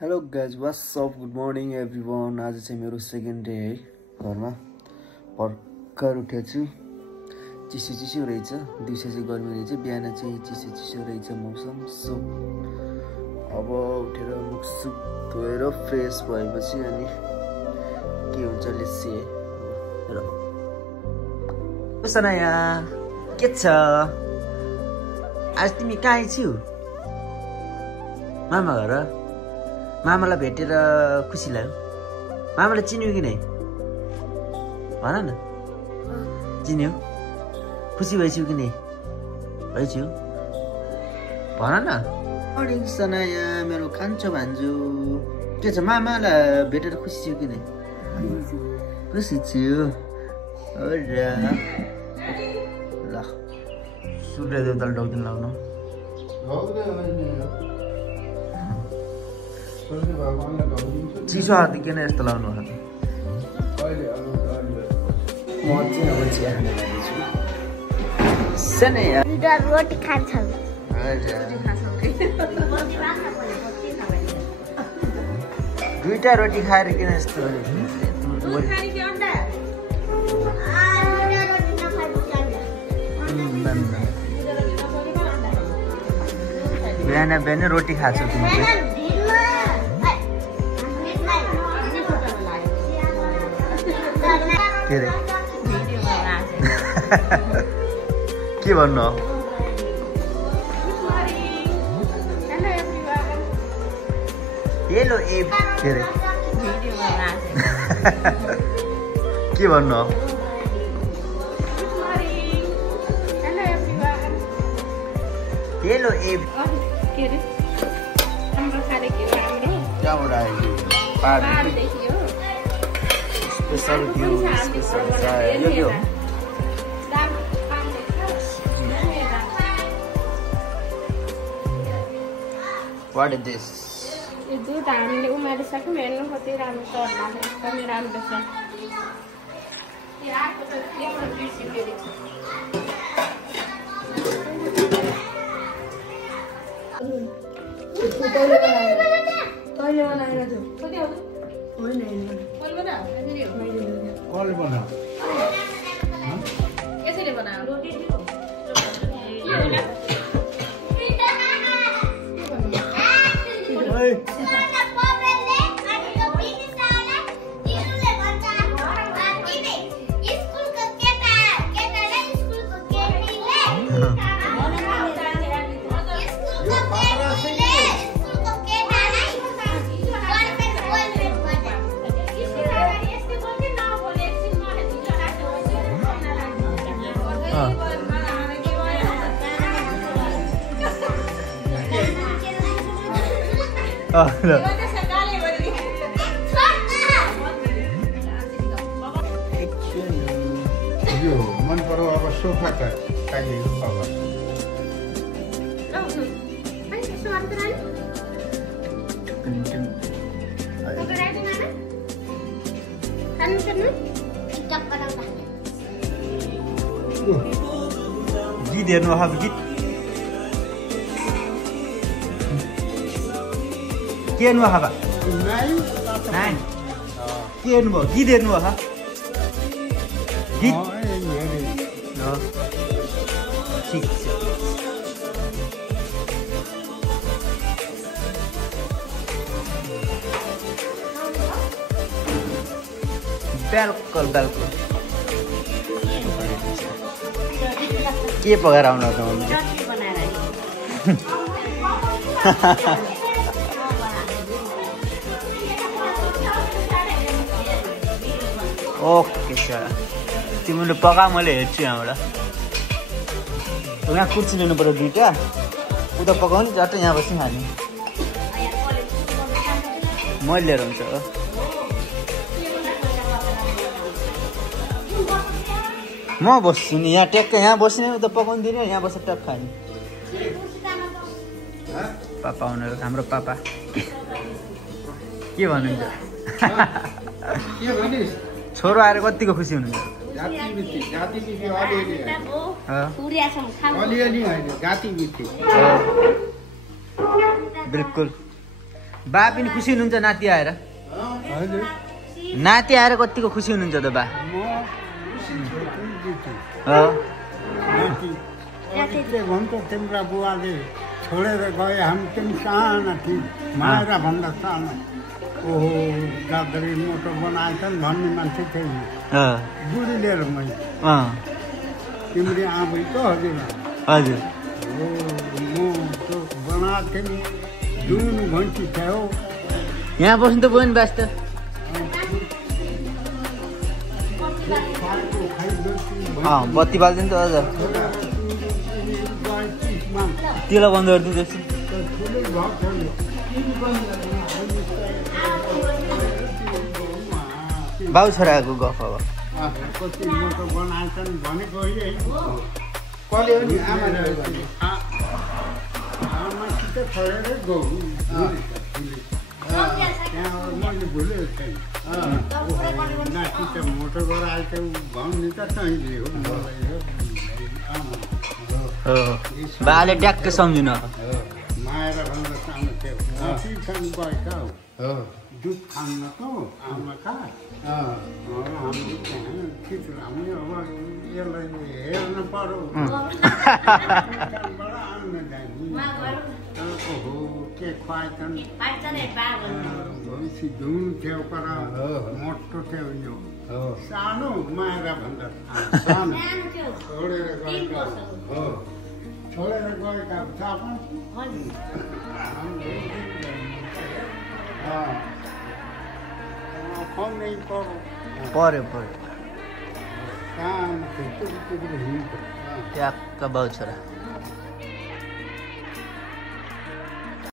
Hello guys what's up good morning everyone. आज चाहिँ मेरो सेकेन्ड डे है घरमा भर्खर उठेको छु। चिसो रहेछ, दिउँसो चाहिँ गर्मी रहेछ, बिहान चाहिँ चिसो रहेछ मौसम। सो अब उठेर मुखसुख धोएर फ्रेस भएपछि अनि के हुन्छ लेट्स सी। सनाया के छ? आज तिमी कहाँ आइछौ? मामा घर? मामालाई भेटेर खुसी लाग्यो? मामालाई चिन्यौ कि नै? भन न, चिन्यौ? खुसी भइछौ कि नै? भइछौ? भन न। मर्निङ सनाया, मेरो कान्छो भान्जू। के छ, मामालाई भेटेर खुसी छौ कि नै? खुसी छु। ल सूर्य देवताले डक्दिन लाउनु। चिसो हात किन यस्तो लाउनु भएको? म चाहिँ अब चिया खाने लाग्दैछु। रोटी खान्छौ? दुईटा रोटी खाएर किन यस्तो? बिहान रोटी खान्छौ तिमी चाहिँ? के रे? के भन्नु? हेलो ए के रे? के भन्नु? हेलो ए के रे? हाम्रो खानेको राम्रो कहाँबाट आयो? पाहाडदेखि स्पेसल भ्यू, स्पेसल चाय। यो What is this? यो दुध हामीले उमालिसक्यौँ। हेर्नु कति राम्रो चल्ला, एकदमै राम्रो छ। यसरी बनाऊ। यो मन पर्यो अब सोफा त चाहिए पापा। गीत हेर्नु भएको गीत के हेर्नु भएको? के हेर्नु भयो? गीत हेर्नु भएको? गीत ठिक छ। बिल्कुल बिल्कुल। के पकाएर आउनु भएको मम्मी? ओके सर, तिमीले पका, मैले हेर्छु यहाँबाट। यहाँ कुर्सी लिनु पर्यो दुईवटा, उता पकाउने झट्ट यहाँ बस्नु खाने। मैले लिएर हुन्छ हो। म बस्छु नि यहाँ ट्याक्क, यहाँ बस्ने, उता पकाउनु दिने, यहाँ बसेर ट्याक्क खाने। पापा आउनु, हाम्रो पापा के भन्नुहुन्छ? छोरो आएर कतिको खुसी हुनुहुन्छ? बिल्कुल बा पनि खुसी हुनुहुन्छ नाति आएर हजुर नाति आएर कतिको खुसी हुनुहुन्छ त बा के भन्छ तिम्रा बुवाले छोडेर गए हामी पनि साना थियौँ माया भन्दा सानो ओहो गादरी मोटो बनाएछन् भन्ने मान्छे थिएन बुढी लिएर मैले तिम्रो आमै त हजुर हजुर म त्यो बनाएको थिएँ नि जुन भैँसी थियो यहाँ बस्नु त गयो नि बास त बत्ती बाल्छ नि त अझ त्यसलाई बन्द गरिदिँदैछु बाउ छोराको गफ अब कति मोटो बनाएछन् भनेको कसले हो नि आमासित छोडेरै गयो त्यहाँ मैले भुलेको छैन नाति त मोटो गराएछ भन्ने त तैँले हो मलाई बाले ट्याक्कै सम्झिनु माएर भन्दा सानो थियो नाति खानु गएका हो दुध खान्न त आमा खा हाम्रो त्यहाँ चित्र हामी अब यसलाई हेर्नु पर्यो आउन जाने ओहो के खुवाएछन् भैँसी धुन थियो पर मोटो थियो यो सानो माएर भन्दा सानो छोडेर गएका छोडेर गएका खुवाउनै पर्यो सानो ट्याक्क बाउ छोरा